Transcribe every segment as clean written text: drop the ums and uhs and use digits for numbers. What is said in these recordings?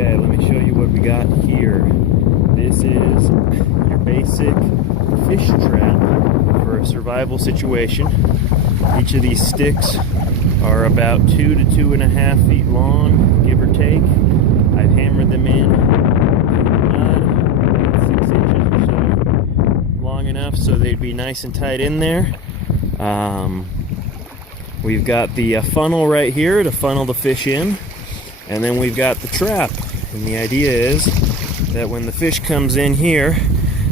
Okay, let me show you what we got here. This is your basic fish trap for a survival situation. Each of these sticks are about 2 to 2.5 feet long, give or take. I've hammered them in mud, 6 inches or so, long enough so they'd be nice and tight in there. We've got the funnel right here to funnel the fish in, and then we've got the trap. And the idea is that when the fish comes in here,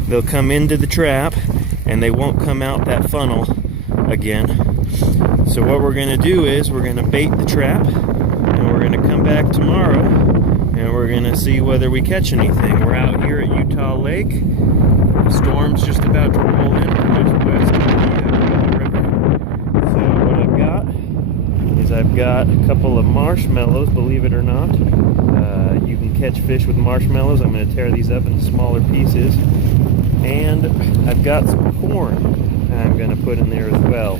they'll come into the trap and they won't come out that funnel again. So what we're going to do is we're going to bait the trap, and we're going to come back tomorrow and we're going to see whether we catch anything. We're out here at Utah Lake. The storm's just about to roll in. We're just west of the river. So what I've got is I've got a couple of marshmallows, believe it or not. You can catch fish with marshmallows. I'm going to tear these up into smaller pieces. And I've got some corn I'm going to put in there as well.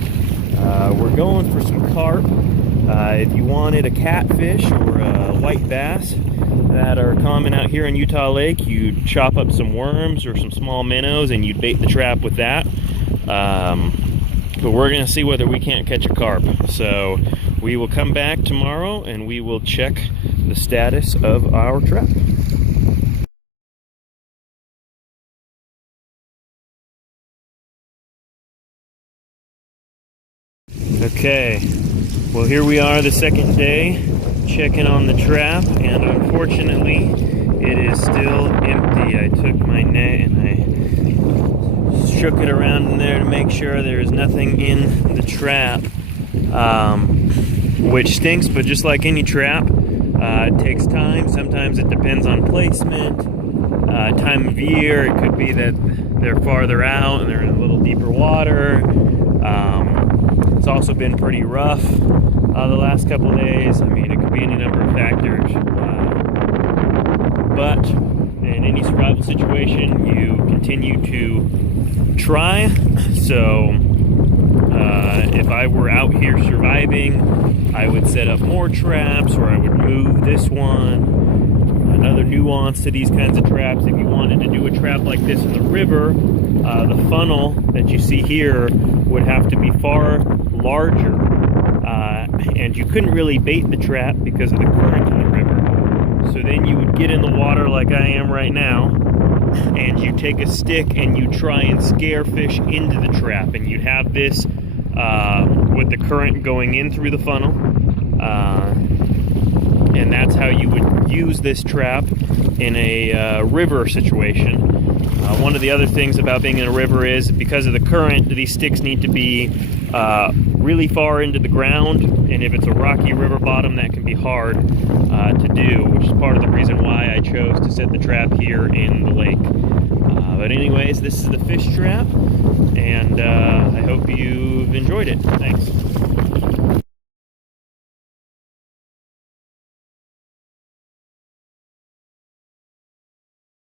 We're going for some carp. If you wanted a catfish or a white bass that are common out here in Utah Lake, you'd chop up some worms or some small minnows and you'd bait the trap with that. But we're going to see whether we can't catch a carp. So we will come back tomorrow and we will check the status of our trap. Okay, well here we are the second day checking on the trap, and unfortunately it is still empty. I took my net and I shook it around in there to make sure there is nothing in the trap, which stinks, but just like any trap, it takes time. Sometimes it depends on placement, time of year. It could be that they're farther out and they're in a little deeper water. It's also been pretty rough the last couple of days. I mean, it could be any number of factors. But in any survival situation, you continue to try. So if I were out here surviving, I would set up more traps, or I would move this one. Another nuance to these kinds of traps, if you wanted to do a trap like this in the river, the funnel that you see here would have to be far larger, and you couldn't really bait the trap because of the current in the river. So then you would get in the water like I am right now, and you take a stick and you try and scare fish into the trap, and you'd have this with the current going in through the funnel, and that's how you would use this trap in a river situation. One of the other things about being in a river is because of the current, these sticks need to be really far into the ground, and if it's a rocky river bottom, that can be hard to do, which is part of the reason why I chose to set the trap here in the lake. But anyways, this is the fish trap, and I hope you've enjoyed it. Thanks.